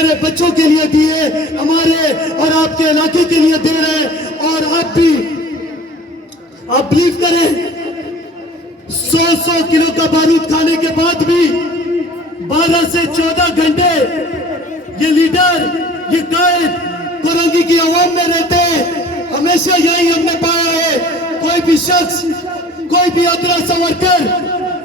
میرے بچوں کے لیے دیے، ہمارے اور آپ کے علاقے کے لیے دے رہے ہیں۔ اور آپ بھی آپ بلیو کریں، 100 کلو کا بارود کھانے کے بعد بھی 12 سے 14 گھنٹے یہ لیڈر، یہ قائد کورنگی کی عوام میں رہتے ہیں۔ ہمیشہ یہی ہم نے پایا ہے، کوئی بھی شخص، کوئی بھی ادرا سورکر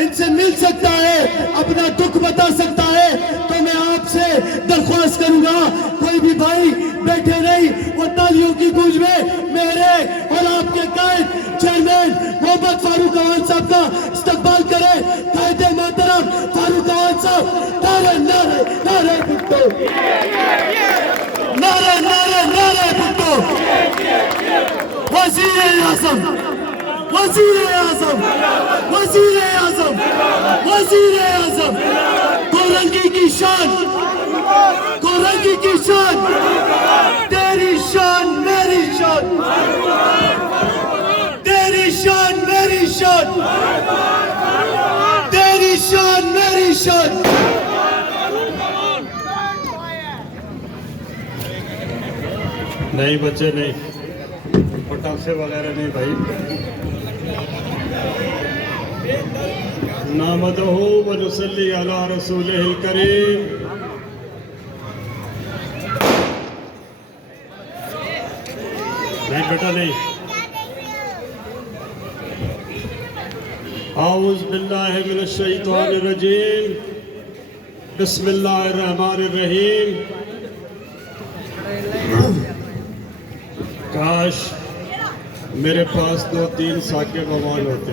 ان سے مل سکتا ہے، اپنا دکھ بتا سکتا ہے۔ تو میں آپ سے درخواست کروں گا، کوئی بھی بھائی بیٹھے نہیں، وہ تالیوں کی گونج میں میرے اور آپ کے قائد چیئرمین محمد فاروق اعوان صاحب کا استقبال کرے۔ قائد محترم فاروق اعوان صاحب، نعرہ نعرہ نعرہ بھٹو، نعرہ نعرہ نعرہ بھٹو، وزیر اعظم، وزیر اعظم، وزیر اعظم، وزیر اعظم، کورنگی کی شان، کورنگی کی شان، تیری شان میری شان، تیری شان میری شان، تیری شان میری شان۔ نہیں بچے نہیں، پٹاخے وغیرہ نہیں بھائی۔ نحمدہ و نصلی علی رسولہ الکریم۔ نہیں بیٹا نہیں۔ اعوذ باللہ من الشیطان الرجیم، بسم اللہ الرحمن الرحیم۔ کاش میرے پاس 2-3 ساکے بوال ہوتے۔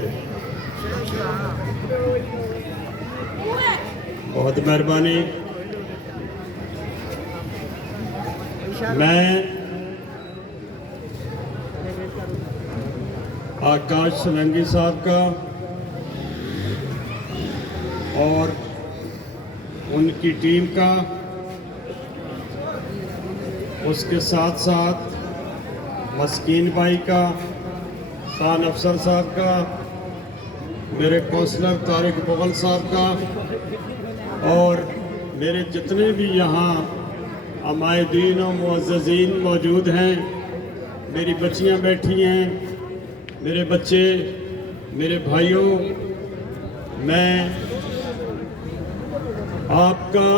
بہت مہربانی۔ میں آکاش سلنگی صاحب کا اور ان کی ٹیم کا، اس کے ساتھ ساتھ مسکین بھائی کا، خان افسر صاحب کا، میرے کونسلر طارق مغل صاحب کا، اور میرے جتنے بھی یہاں عمائدین و معززین موجود ہیں، میری بچیاں بیٹھی ہیں، میرے بچے، میرے بھائیوں، میں آپ کا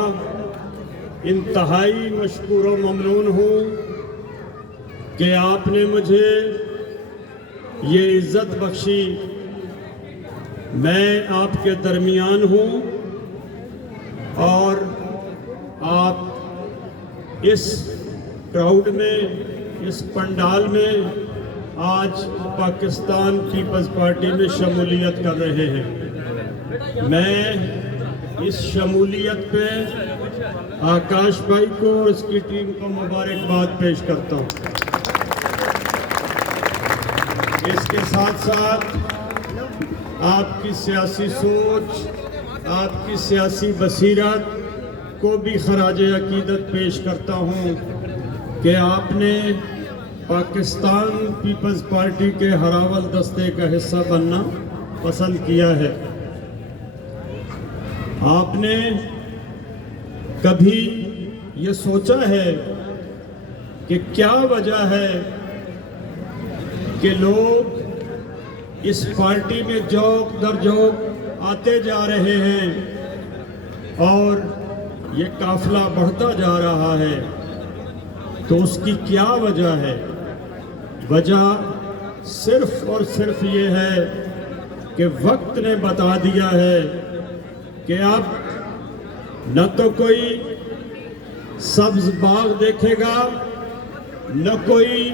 انتہائی مشکور و ممنون ہوں کہ آپ نے مجھے یہ عزت بخشی۔ میں آپ کے درمیان ہوں اور آپ اس کراؤڈ میں، اس پنڈال میں آج پاکستان پیپلز پارٹی میں شمولیت کر رہے ہیں۔ میں اس شمولیت پہ آکاش بھائی کو اور اس کی ٹیم کو مبارکباد پیش کرتا ہوں۔ اس کے ساتھ ساتھ آپ کی سیاسی سوچ، آپ کی سیاسی بصیرت کو بھی خراج عقیدت پیش کرتا ہوں کہ آپ نے پاکستان پیپلز پارٹی کے ہراول دستے کا حصہ بننا پسند کیا ہے۔ آپ نے کبھی یہ سوچا ہے کہ کیا وجہ ہے کہ لوگ اس پارٹی میں جوک در جوک آتے جا رہے ہیں اور یہ قافلہ بڑھتا جا رہا ہے؟ تو اس کی کیا وجہ ہے؟ وجہ صرف اور صرف یہ ہے کہ وقت نے بتا دیا ہے کہ اب نہ تو کوئی سبز باغ دیکھے گا، نہ کوئی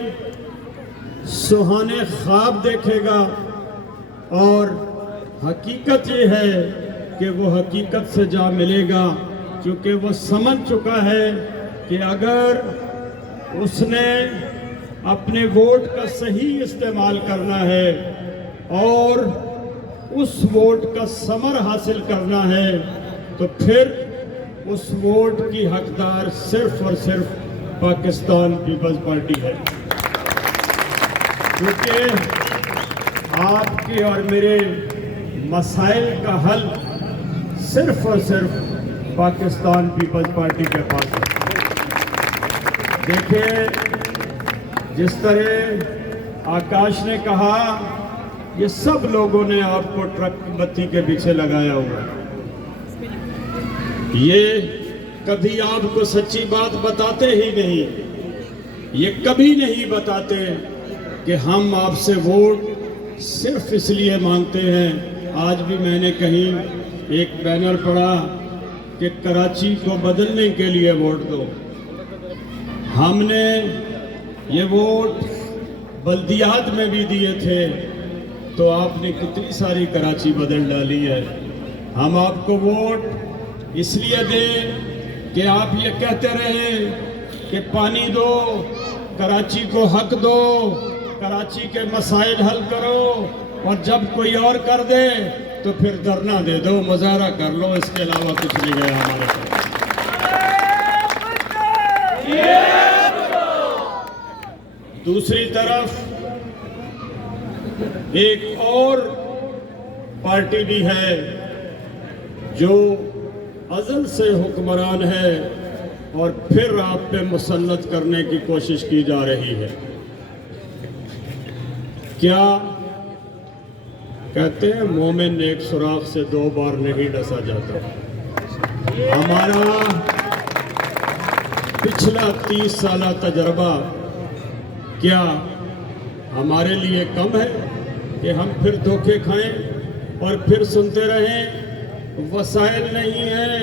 سہانے خواب دیکھے گا، اور حقیقت یہ ہے کہ وہ حقیقت سے جا ملے گا، کیونکہ وہ سمجھ چکا ہے کہ اگر اس نے اپنے ووٹ کا صحیح استعمال کرنا ہے اور اس ووٹ کا ثمر حاصل کرنا ہے تو پھر اس ووٹ کی حقدار صرف اور صرف پاکستان پیپلز پارٹی ہے، کیونکہ آپ کے اور میرے مسائل کا حل صرف اور صرف پاکستان پیپلز پارٹی کے پاس ہے۔ دیکھیں جس طرح آکاش نے کہا یہ سب لوگوں نے آپ کو ٹرک کی بتی کے پیچھے لگایا ہوا ہے، یہ کبھی آپ کو سچی بات بتاتے ہی نہیں، یہ کبھی نہیں بتاتے کہ ہم آپ سے ووٹ صرف اس لیے مانگتے ہیں۔ آج بھی میں نے کہیں ایک بینر پڑھا کہ کراچی کو بدلنے کے لیے ووٹ دو۔ ہم نے یہ ووٹ بلدیات میں بھی دیے تھے تو آپ نے کتنی ساری کراچی بدل ڈالی ہے۔ ہم آپ کو ووٹ اس لیے دیں کہ آپ یہ کہتے رہیں کہ پانی دو، کراچی کو حق دو، کراچی کے مسائل حل کرو، اور جب کوئی اور کر دے تو پھر دھرنا دے دو، مظاہرہ کر لو، اس کے علاوہ کچھ نہیں گیا ہمارے پاس۔ دوسری طرف ایک اور پارٹی بھی ہے جو ازل سے حکمران ہے اور پھر آپ پہ مسلط کرنے کی کوشش کی جا رہی ہے۔ کیا کہتے ہیں مومن ایک سوراخ سے 2 بار نہیں ڈسا جاتا۔ ہمارا پچھلا 30 سالہ تجربہ کیا ہمارے لیے کم ہے کہ ہم پھر دھوکے کھائیں اور پھر سنتے رہیں؟ وسائل نہیں ہیں،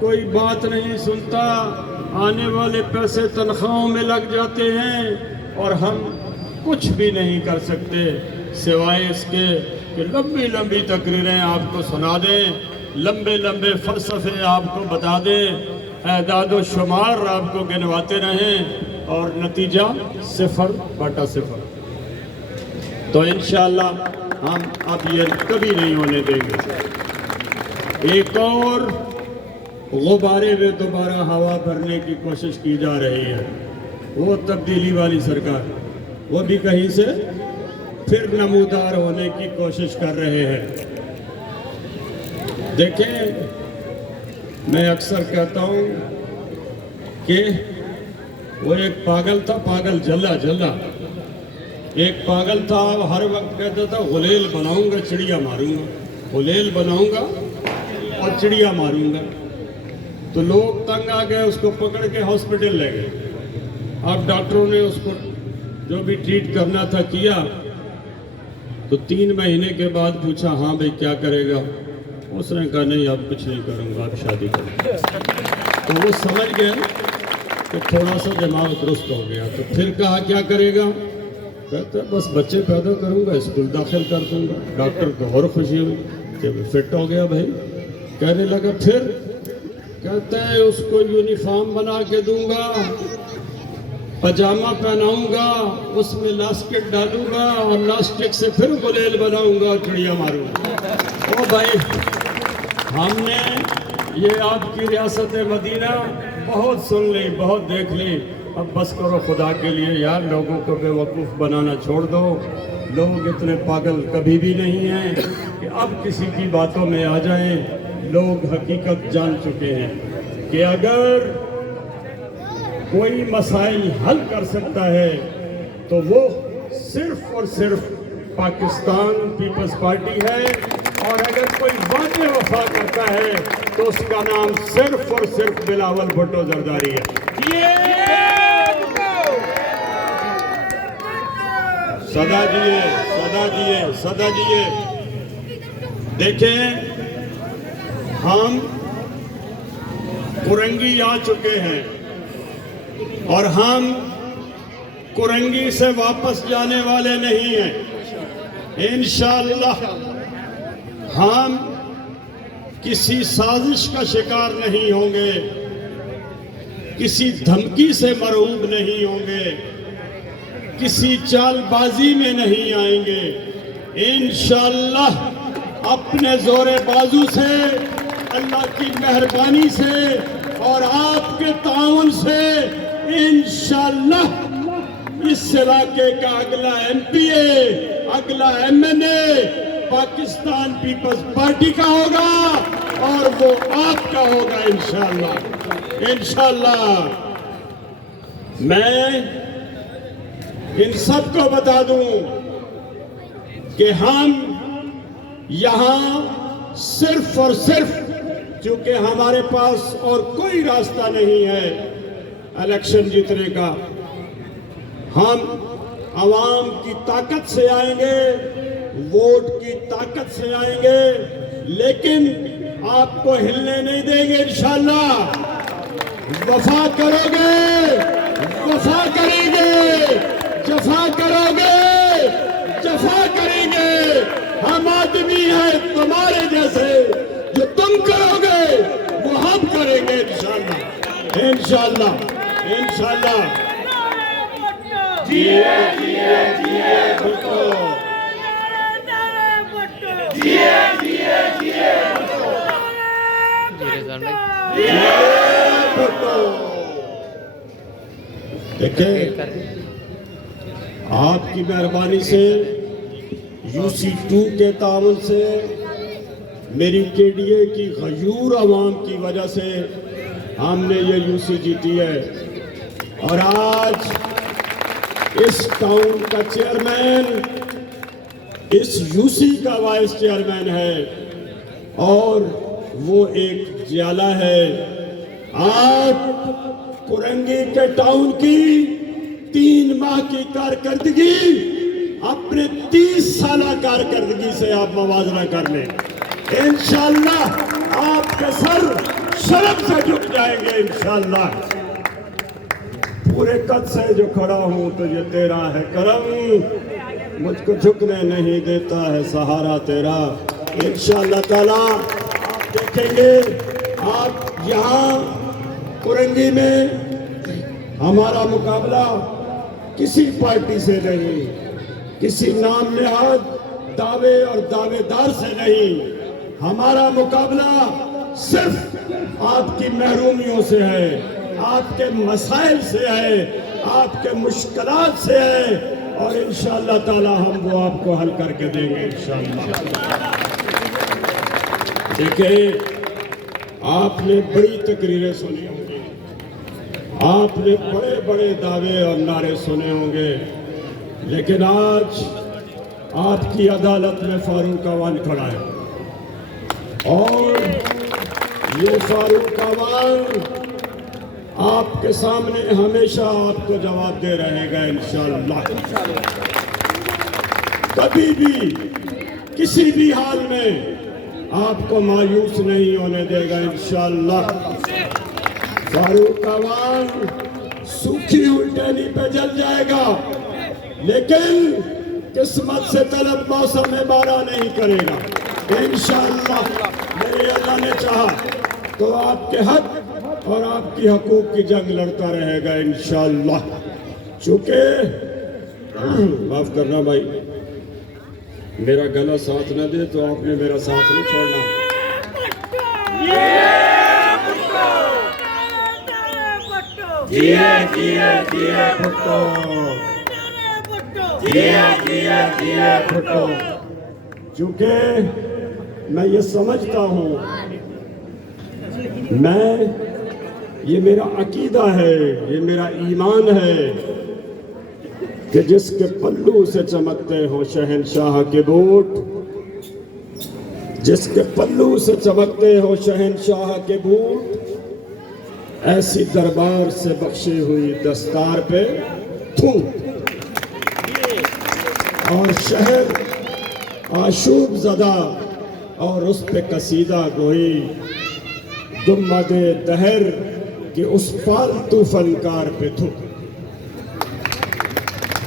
کوئی بات نہیں سنتا، آنے والے پیسے تنخواہوں میں لگ جاتے ہیں اور ہم کچھ بھی نہیں کر سکتے سوائے اس کے کہ لمبی لمبی تقریریں آپ کو سنا دیں، لمبے لمبے فلسفے آپ کو بتا دیں، اعداد و شمار آپ کو گنواتے رہیں اور نتیجہ 0/0۔ تو انشاءاللہ ہم اب یہ کبھی نہیں ہونے دیں گے۔ ایک اور غبارے میں دوبارہ ہوا بھرنے کی کوشش کی جا رہی ہے، وہ تبدیلی والی سرکار، وہ بھی کہیں سے پھر نمودار ہونے کی کوشش کر رہے ہیں۔ دیکھیں، میں اکثر کہتا ہوں کہ وہ ایک پاگل تھا، پاگل جلا جلا، ایک پاگل تھا، ہر وقت کہتا تھا غلیل بناؤں گا چڑیا ماروں گا، غلیل بناؤں گا اور چڑیا ماروں گا۔ تو لوگ تنگ آ گئے، اس کو پکڑ کے ہاسپٹل لے گئے۔ اب ڈاکٹروں نے اس کو جو بھی ٹریٹ کرنا تھا کیا، تو 3 مہینے کے بعد پوچھا ہاں بھئی کیا کرے گا؟ اس نے کہا نہیں اب کچھ نہیں کروں گا، اب شادی کروں۔ تو وہ سمجھ گئے کہ تھوڑا سا دماغ درست ہو گیا، تو پھر کہا کیا کرے گا؟ کہتا ہے بس بچے پیدا کروں گا، اسکول داخل کر دوں گا۔ ڈاکٹر کو اور خوشی ہوئی کہ فٹ ہو گیا بھائی۔ کہنے لگا پھر، کہتا ہے اس کو یونیفارم بنا کے دوں گا، پجامہ پہناؤں گا، اس میں لاسٹک ڈالوں گا اور لاسٹک سے پھر غلیل بناؤں گا اور چڑیا ماروں گا۔ او بھائی، ہم نے یہ آپ کی ریاست مدینہ بہت سن لی، بہت دیکھ لی، اب بس کرو خدا کے لیے یار، لوگوں کو بے وقوف بنانا چھوڑ دو۔ لوگ اتنے پاگل کبھی بھی نہیں ہیں کہ اب کسی کی باتوں میں آ جائیں۔ لوگ حقیقت جان چکے ہیں کہ اگر کوئی مسائل حل کر سکتا ہے تو وہ صرف اور صرف پاکستان پیپلز پارٹی ہے، اور اگر کوئی وعدے وفا کرتا ہے تو اس کا نام صرف اور صرف بلاول بھٹو زرداری ہے۔ صدا دیے، صدا دیے، صدا دیے۔ دیکھیں، ہم کرنگی آ چکے ہیں اور ہم کرنگی سے واپس جانے والے نہیں ہیں۔ انشاءاللہ ہم کسی سازش کا شکار نہیں ہوں گے، کسی دھمکی سے مرعوب نہیں ہوں گے، کسی چال بازی میں نہیں آئیں گے۔ انشاءاللہ اپنے زور بازو سے، اللہ کی مہربانی سے اور آپ کے تعاون سے انشاءاللہ اس علاقے کا اگلا MP اگلا MNA پاکستان پیپلز پارٹی کا ہوگا اور وہ آپ کا ہوگا انشاءاللہ۔ انشاءاللہ میں ان سب کو بتا دوں کہ ہم یہاں صرف اور صرف چونکہ ہمارے پاس اور کوئی راستہ نہیں ہے الیکشن جیتنے کا، ہم عوام کی طاقت سے آئیں گے، ووٹ کی طاقت سے آئیں گے، لیکن آپ کو ہلنے نہیں دیں گے انشاءاللہ۔ وفا کرو گے، وفا کریں گے، جفا کرو گے، جفا کریں گے۔ ہم آدمی ہیں تمہارے جیسے، جو تم کرو گے وہ ہم کریں گے انشاءاللہ، انشاءاللہ، انشاءاللہ۔ جیے جیے جیے بھٹو، جیے جیے جیے بھٹو، جیے بھٹو۔ دیکھیں آپ کی مہربانی سے، UC2 کے تعاون سے، میری KDA کی غیور عوام کی وجہ سے ہم نے یہ UC جیتی ہے، اور آج اس ٹاؤن کا چیئرمین اس UC کا وائس چیئرمین ہے، اور وہ ایک جیالہ ہے۔ آپ کرنگی کے ٹاؤن کی 3 ماہ کی کارکردگی اپنے 30 سالہ کارکردگی سے آپ موازنہ کر لیں، انشاءاللہ آپ کے سر شرم سے جھک جائیں گے انشاءاللہ۔ پورے قد سے جو کھڑا ہوں تو یہ تیرا ہے کرم، مجھ کو جھکنے نہیں دیتا ہے سہارا تیرا، انشاءاللہ تعالیٰ۔ آپ دیکھیں گے، آپ یہاں کرنگی میں ہمارا مقابلہ کسی پارٹی سے نہیں، کسی نام نہاد دعوے اور دعوے دار سے نہیں، ہمارا مقابلہ صرف آپ کی محرومیوں سے ہے، آپ کے مسائل سے ہے، آپ کے مشکلات سے ہے، اور انشاءاللہ تعالی ہم وہ آپ کو حل کر کے دیں گے انشاءاللہ۔ دیکھیں، آپ نے بڑی تقریریں سنی ہوں گی، آپ نے بڑے بڑے دعوے اور نعرے سنے ہوں گے، لیکن آج آپ کی عدالت میں فاروق اعوان کھڑا ہے، اور یہ فاروق اعوان آپ کے سامنے ہمیشہ آپ کو جواب دے رہے گا انشاءاللہ۔ کبھی بھی کسی بھی حال میں آپ کو مایوس نہیں ہونے دے گا انشاءاللہ۔ فاروق اعوان سوکھی ہوئی ٹہنی پہ جل جائے گا، لیکن قسمت سے طلب موسم بارہ نہیں کرے گا انشاءاللہ۔ میرے اللہ نے چاہا تو آپ کے حق اور آپ کی حقوق کی جنگ لڑتا رہے گا انشاءاللہ۔ چونکہ معاف کرنا بھائی، میرا گلا ساتھ نہ دے تو آپ نے میرا ساتھ نہیں چھوڑنا۔ جیے جیے جیے بھٹو، جیے جیے جیے بھٹو۔ چونکہ میں یہ سمجھتا ہوں، یہ میرا عقیدہ ہے، یہ میرا ایمان ہے کہ جس کے پلو سے چمکتے ہوں شہنشاہ کے بوٹ، جس کے پلو سے چمکتے ہوں شہنشاہ کے بوٹ، ایسی دربار سے بخشی ہوئی دستار پہ تھوں، اور شہر آشوب زدہ اور اس پہ قصیدہ گوئی، گنبد دہر کہ اس فالتو فنکار پہ تھو،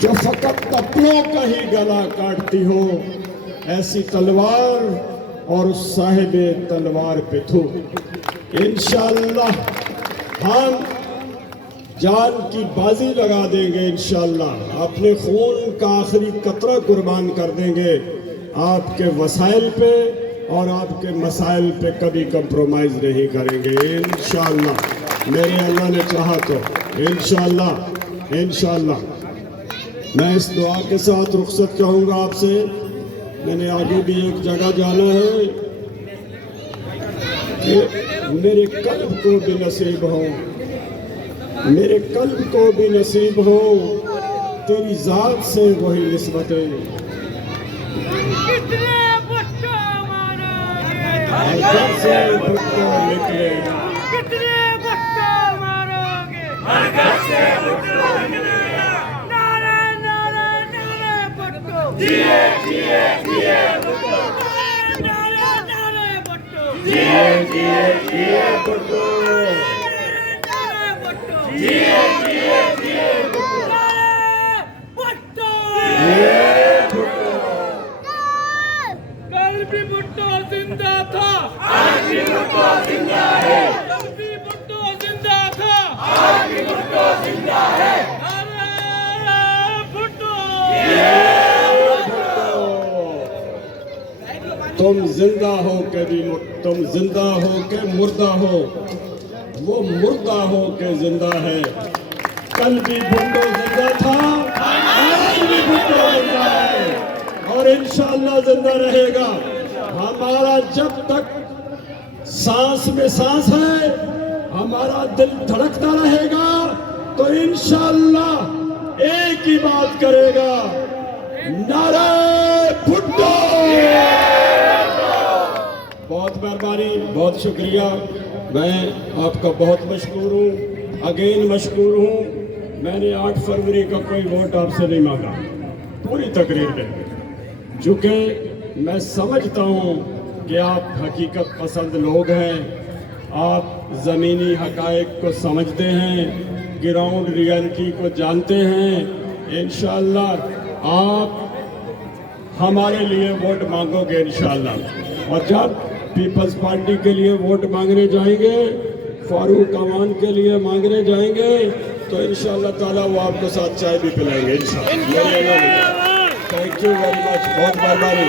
جو فقط اپنوں کا ہی گلا کاٹتی ہو، ایسی تلوار اور اس صاحب تلوار پہ تھو۔ انشاءاللہ ہم جان کی بازی لگا دیں گے انشاءاللہ، اپنے خون کا آخری قطرہ قربان کر دیں گے، آپ کے وسائل پہ اور آپ کے مسائل پہ کبھی کمپرومائز نہیں کریں گے انشاءاللہ۔ میرے اللہ نے چاہا تو انشاءاللہ، انشاءاللہ۔ میں اس دعا کے ساتھ رخصت چاہوں گا آپ سے، میں نے آگے بھی ایک جگہ جانا ہے کہ میرے قلب کو بھی نصیب ہو میرے قلب کو بھی نصیب ہو تیری ذات سے وہی نسبتیں. کتنے بھٹو مارو گے ہر گھر سے بھٹو نکلے گا. کتنے بھٹو مارو گے ہر گھر سے بھٹو نکلے گا. نعرہ نعرہ نعرہ بھٹو جیے جیے جیے بھٹو. نعرہ نعرہ بھٹو جیے جیے جیے بھٹو. نعرہ بھٹو جیے جیے جیے بھٹو. نعرہ بھٹو کل بھی بھٹو زندہ تھا آج بھی بھٹو زندہ ہے. کل بھی بھٹو زندہ تھا آج بھی بھٹو زندہ ہے. نعرہ بھٹو تم زندہ ہو کے بھی تم زندہ ہو کے مردہ ہو. وہ مردہ ہو کے زندہ ہے. کل بھی بھٹو زندہ تھا آج بھی بھٹو زندہ ہے اور انشاءاللہ زندہ رہے گا. ہمارا جب تک سانس میں سانس ہے ہمارا دل دھڑکتا رہے گا تو انشاءاللہ ایک ہی بات کرے گا نعرہ بھٹو. بہت مہربانی بہت شکریہ. میں آپ کا بہت مشکور ہوں. اگین مشکور ہوں. میں نے 8 فروری کا کوئی ووٹ آپ سے نہیں مانگا پوری تقریر میں چونکہ میں سمجھتا ہوں کہ آپ حقیقت پسند لوگ ہیں. آپ زمینی حقائق کو سمجھتے ہیں. گراؤنڈ ریئلٹی کو جانتے ہیں. انشاءاللہ آپ ہمارے لیے ووٹ مانگو گے انشاءاللہ. اور جب پیپلز پارٹی کے لیے ووٹ مانگنے جائیں گے فاروق امان کے لیے مانگنے جائیں گے تو انشاءاللہ تعالیٰ وہ آپ کو ساتھ چائے بھی پلائیں گے انشاءاللہ. Thank you very much. بہت مہربانی.